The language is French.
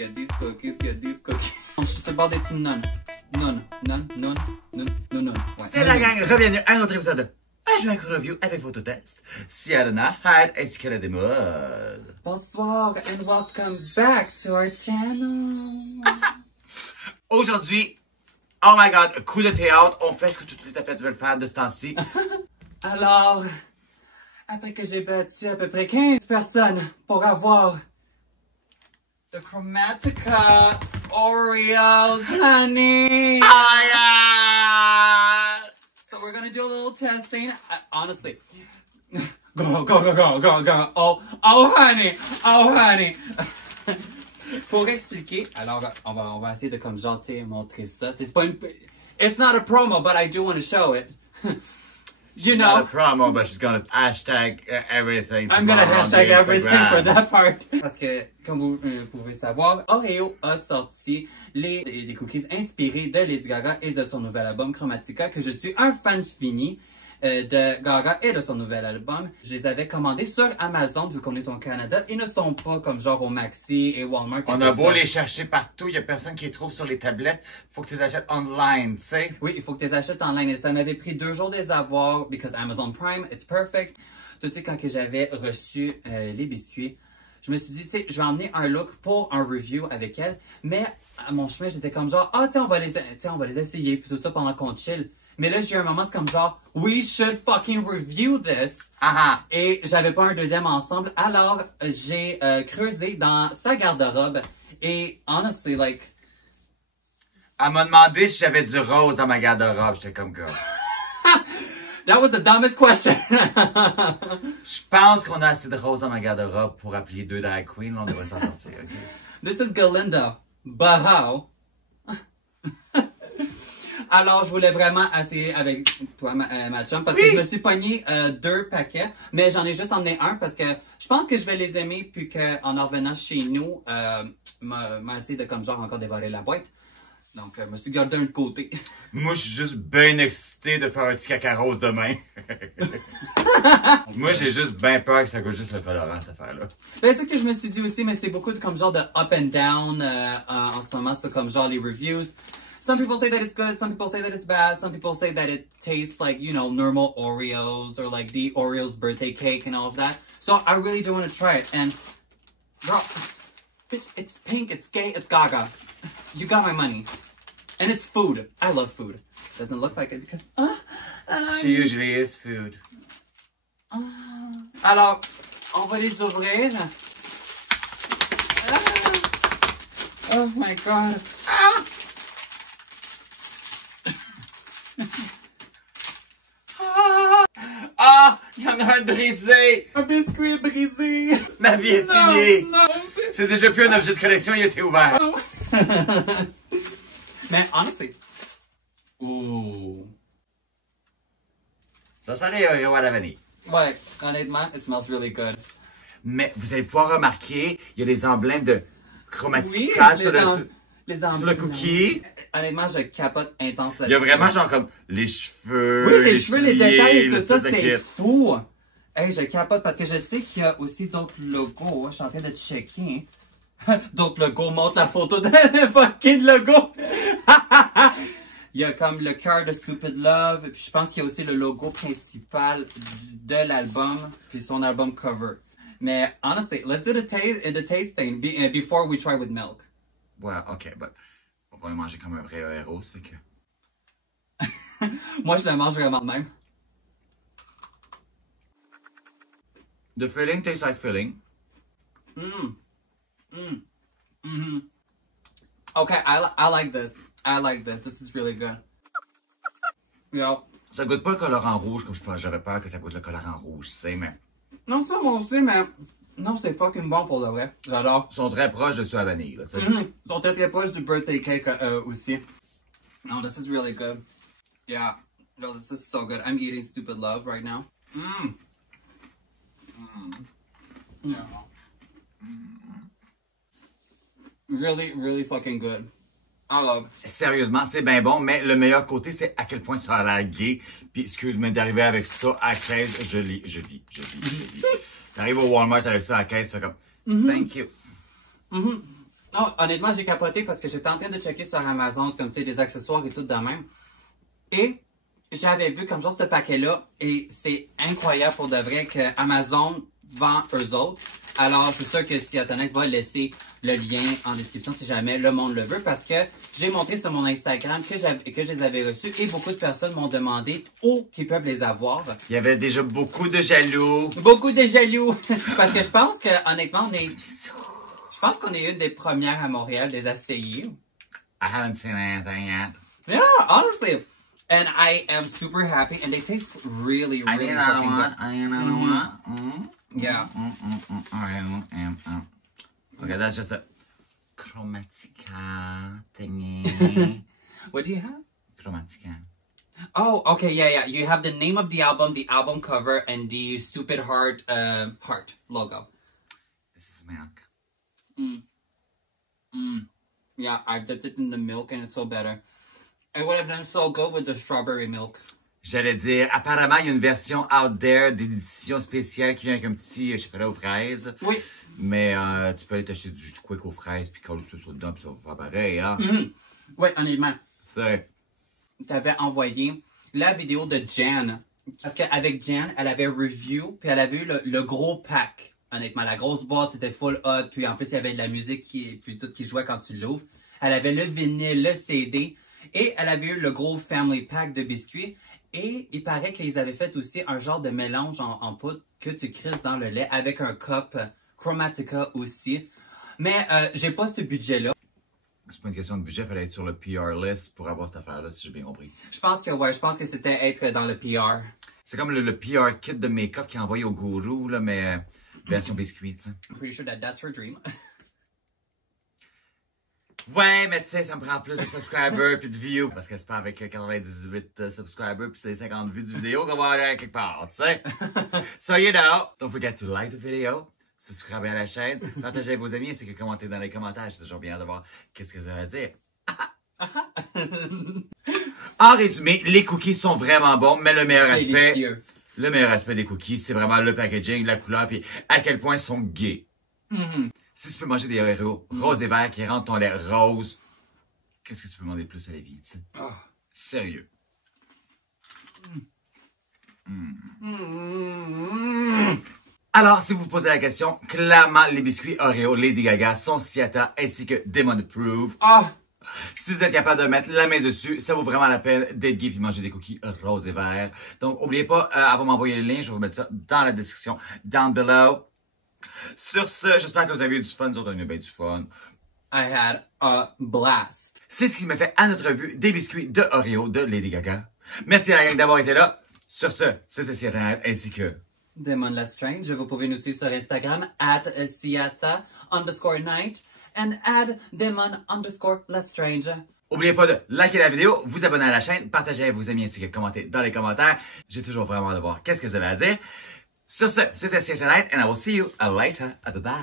get these cookies, get these cookies. Je suis sur le bord d'être une nonne. Non. Ouais. C'est la gang, bienvenue à un autre épisode de Un Joint Review avec Phototest. Siadana, Hyde ainsi que la démode. Bonsoir and welcome back to our channel. Aujourd'hui, oh my god, coup de théâtre, on fait ce que toutes les tapettes veulent faire de ce temps-ci. Alors, après que j'ai battu à peu près 15 personnes pour avoir the Chromatica Oreos honey. Oh yeah! So we're gonna do a little testing. Honestly, go. Oh honey. Pour expliquer, alors on va essayer de comme genre montrer ça. C'est pas une, it's not a promo, but I do want to show it. You know, not a promo, but she's gonna hashtag everything. I'm gonna hashtag everything for that part. Parce que, comme vous pouvez savoir, Oreo a sorti des cookies inspirés de Lady Gaga et de son nouvel album Chromatica, que je suis un fan fini de Gaga et de son nouvel album. Je les avais commandés sur Amazon, vu qu'on est au Canada. Ils ne sont pas comme genre au Maxi et Walmart. On a beau les chercher partout, il y a personne qui les trouve sur les tablettes. Faut que tu les achètes online, tu sais. Oui, il faut que tu les achètes en ligne. Et ça m'avait pris 2 jours de les avoir, because Amazon Prime, it's perfect. Tout de suite, quand j'avais reçu les biscuits, je me suis dit, tu sais, je vais emmener un look pour un review avec elle. Mais à mon chemin, j'étais comme genre, tu sais, on va les essayer, puis tout ça pendant qu'on chill. Mais là, j'ai eu un moment, c'est comme genre, we should fucking review this. Et j'avais pas un deuxième ensemble. Alors, j'ai creusé dans sa garde-robe. Et, honestly, like... Elle m'a demandé si j'avais du rose dans ma garde-robe. J'étais comme, girl. That was the dumbest question. Je pense qu'on a assez de rose dans ma garde-robe pour appeler 2 drag queens. Là, on devrait s'en sortir, OK? This is Galinda. But how? Alors, je voulais vraiment essayer avec toi, ma chum, parce que je me suis pogné 2 paquets, mais j'en ai juste emmené un parce que je pense que je vais les aimer, puis qu'en revenant chez nous, m'a essayé de comme genre encore dévorer la boîte. Donc, je me suis gardé un de côté. Moi, je suis juste bien excité de faire un petit caca rose demain. Moi, j'ai juste bien peur que ça goûte juste le colorant, cette affaire-là. Ben, c'est ce que je me suis dit aussi, mais c'est beaucoup de comme genre de up and down en ce moment, sur comme genre les reviews. Some people say that it's good, some people say that it's bad, some people say that it tastes like, you know, normal Oreos or like the Oreos birthday cake and all of that. So I really do want to try it. And, girl, bitch, it's pink, it's gay, it's Gaga. You got my money. And it's food. I love food. Doesn't look like it because... She usually is food. Alors, on va les ouvrir. Oh my god. Il y en a un brisé! Un biscuit brisé! Ma vie est finie! Non! C'est déjà plus un objet de collection, il a été ouvert. Oh. Mais honestly, ooh. Ça sent les Oreos à la vanille. Ouais, honnêtement, it smells really good. Mais vous allez pouvoir remarquer, il y a des emblèmes de Chromatica sur le cookie. Honnêtement, je capote intense là-dessus. Il y a vraiment genre comme les cheveux. Oui, les cheveux, les détails et tout ça, le c'est kit. fou. Hey, je capote parce que je sais qu'il y a aussi d'autres logos. Je suis en train de checker. D'autres logos, montre la photo de fucking logo. Il y a comme le cœur de Stupid Love. Puis je pense qu'il y a aussi le logo principal de l'album. Puis son album cover. Mais honestly, let's do the taste thing before we try with milk. Ouais, ok, but on va le manger comme un vrai héros, ça fait que... Moi, je le mange vraiment de même. The filling tastes like filling. Okay, I like this. I like this. This is really good. Yo. Ça goûte pas le colorant rouge comme j'avais peur que ça goûte le colorant rouge, tu sais, mais... Non, ça, moi aussi, mais... Non, c'est fucking bon pour le vrai. J'adore. Ils sont très proches de ceux à vanille, là, tu sais. Ils sont très proches du birthday cake aussi. No, this is really good. Yeah. No, this is so good. I'm eating Stupid Love right now. Yeah. Really, really fucking good. I love. Sérieusement, c'est bien bon, mais le meilleur côté, c'est à quel point ça a l'air gay. Puis, excuse-moi d'arriver avec ça à la caisse, je vis. T'arrives au Walmart avec ça à la caisse, tu fais comme, thank you. Non, honnêtement, j'ai capoté parce que j'étais en train de checker sur Amazon, comme tu sais, des accessoires et tout de même. Et j'avais vu comme genre ce paquet-là, et c'est incroyable pour de vrai que Amazon vend eux autres. Alors, c'est sûr que Siatanex va laisser le lien en description si jamais le monde le veut, parce que j'ai montré sur mon Instagram que je les avais reçus et beaucoup de personnes m'ont demandé où qu'ils peuvent les avoir. Il y avait déjà beaucoup de jaloux. Beaucoup de jaloux! Parce que je pense que, honnêtement, je pense qu'on est une des premières à Montréal des essayer. I haven't seen anything yet. Yeah, honestly. And I am super happy, and they taste really, really fucking good. I need another one. Yeah. Okay, that's just a Chromatica thingy. What do you have? Chromatica. Oh, okay, yeah. You have the name of the album cover, and the stupid heart logo. This is milk. Yeah, I dipped it in the milk, and it's so better. It would have done so good with the strawberry milk. J'allais dire, apparemment, il y a une version out there d'édition spéciale qui vient avec un petit chocolat aux fraises. Oui. Mais tu peux aller t'acheter du quick aux fraises puis coller ça dedans puis ça va faire pareil, hein? Oui, honnêtement. C'est. T'avais envoyé la vidéo de Jan. Parce qu'avec Jan, elle avait review, puis elle avait eu le gros pack. Honnêtement, la grosse boîte, c'était full hot, puis en plus, il y avait de la musique puis tout qui jouait quand tu l'ouvres. Elle avait le vinyle, le CD, et elle avait eu le gros family pack de biscuits. Et il paraît qu'ils avaient fait aussi un genre de mélange en poudre que tu crisses dans le lait avec un cup Chromatica aussi. Mais j'ai pas ce budget-là. C'est pas une question de budget, il fallait être sur le PR list pour avoir cette affaire-là, si j'ai bien compris. Je pense que c'était être dans le PR. C'est comme le PR kit de make-up qui est envoyé au gourou, là, mais version biscuit, tu sais. I'm pretty sure that's her dream. Ouais, mais tu sais, ça me prend plus de subscribers puis de views. Parce que c'est pas avec 98 subscribers puis c'est 50 vues du vidéo qu'on va aller quelque part, tu sais. So, you know, don't forget to like the video, subscribe à la chaîne, partagez avec vos amis ainsi que commentez dans les commentaires. J'ai toujours bien hâte de voir qu'est-ce que ça va dire. En résumé, les cookies sont vraiment bons, mais le meilleur aspect des cookies, c'est vraiment le packaging, la couleur puis à quel point ils sont gays. Si tu peux manger des Oreos rose et vert qui rendent ton lait rose, qu'est-ce que tu peux demander de plus à la vie, tu sais? Oh. Sérieux. Alors, si vous vous posez la question, clairement, les biscuits Oreo Lady Gaga sont Siata ainsi que Demon Approved. Oh. Si vous êtes capable de mettre la main dessus, ça vaut vraiment la peine d'être gay et manger des cookies rose et vert. Donc, n'oubliez pas, avant de m'envoyer le lien, je vais vous mettre ça dans la description, down below. Sur ce, j'espère que vous avez eu du fun. Nous autres, on a eu bien du fun. I had a blast. C'est ce qui m'a fait à notre vue des biscuits de Oreo de Lady Gaga. Merci à la gang d'avoir été là. Sur ce, c'était Siata ainsi que Demon Lestrange. Vous pouvez nous suivre sur Instagram @Siata_night and @Demon_Lestrange. N'oubliez pas de liker la vidéo, vous abonner à la chaîne, partager avec vos amis ainsi que commenter dans les commentaires. J'ai toujours vraiment hâte de voir qu'est-ce que vous avez à dire. Sur ce, c'était Siata and I will see you later. Bye bye.